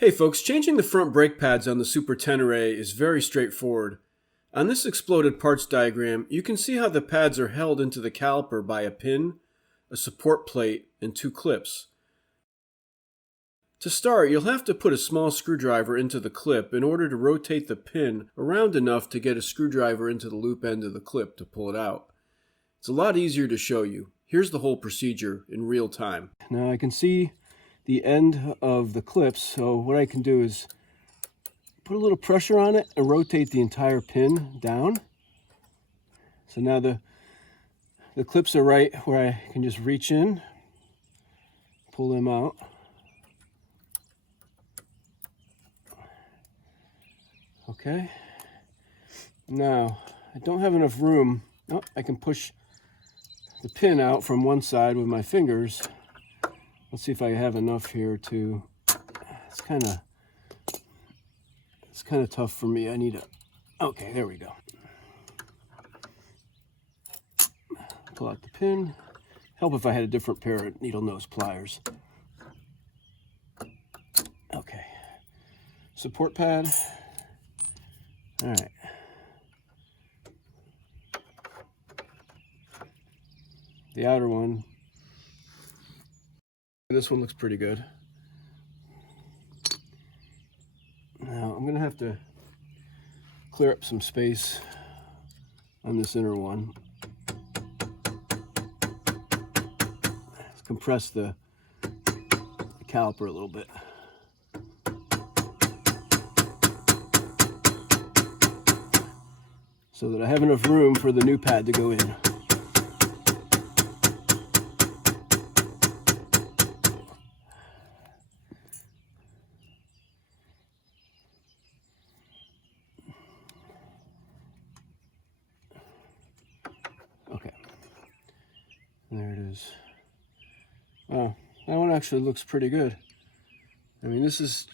Hey folks, changing the front brake pads on the Super Tenere is very straightforward. On this exploded parts diagram, you can see how the pads are held into the caliper by a pin, a support plate, and two clips. To start, you'll have to put a small screwdriver into the clip in order to rotate the pin around enough to get a screwdriver into the loop end of the clip to pull it out. It's a lot easier to show you. Here's the whole procedure in real time. Now I can see the end of the clips, so what I can do is put a little pressure on it and rotate the entire pin down. So now the clips are right where I can just reach in, pull them out. Okay, now I don't have enough room. Oh, I can push the pin out from one side with my fingers. Let's see if I have enough here to, it's kind of tough for me. I need a, okay, there we go. Pull out the pin. Help if I had a different pair of needle nose pliers. Okay, support pad. All right. The outer one. This one looks pretty good. Now I'm gonna have to clear up some space on this inner one. Let's compress the caliper a little bit. So that I have enough room for the new pad to go in. Okay, there it is. Wow, that one actually looks pretty good. I mean, this is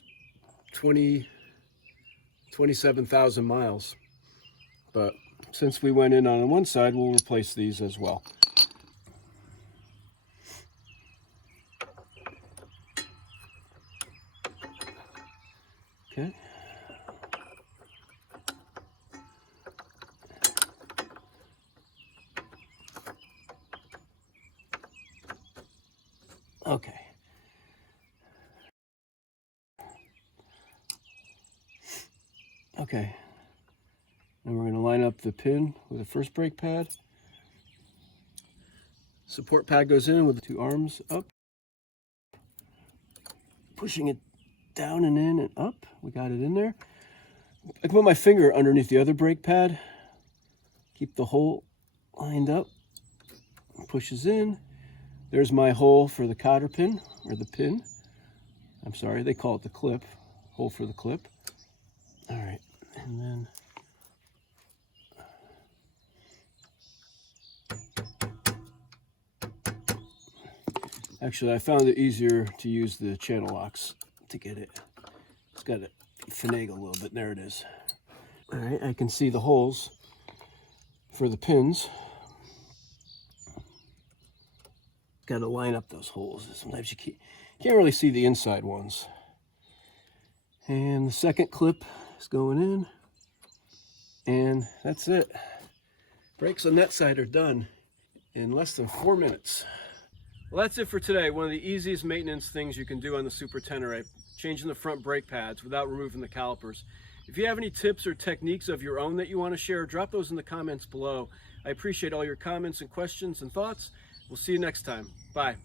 27,000 miles. But since we went in on one side, we'll replace these as well. Okay. Okay. Okay. And we're going to line up the pin with the first brake pad. Support pad goes in with the two arms up. Pushing it down and in and up. We got it in there. I can put my finger underneath the other brake pad. Keep the hole lined up. Pushes in. There's my hole for the cotter pin, or the pin. I'm sorry, they call it the clip. Hole for the clip. All right, and then actually, I found it easier to use the channel locks to get it. It's got to finagle a little bit. There it is. All right, I can see the holes for the pins. Got to line up those holes. Sometimes you can't really see the inside ones. And the second clip is going in. And that's it. Brakes on that side are done in less than 4 minutes. Well, that's it for today. One of the easiest maintenance things you can do on the Super Tenere, changing the front brake pads without removing the calipers. If you have any tips or techniques of your own that you want to share, drop those in the comments below. I appreciate all your comments and questions and thoughts. We'll see you next time. Bye.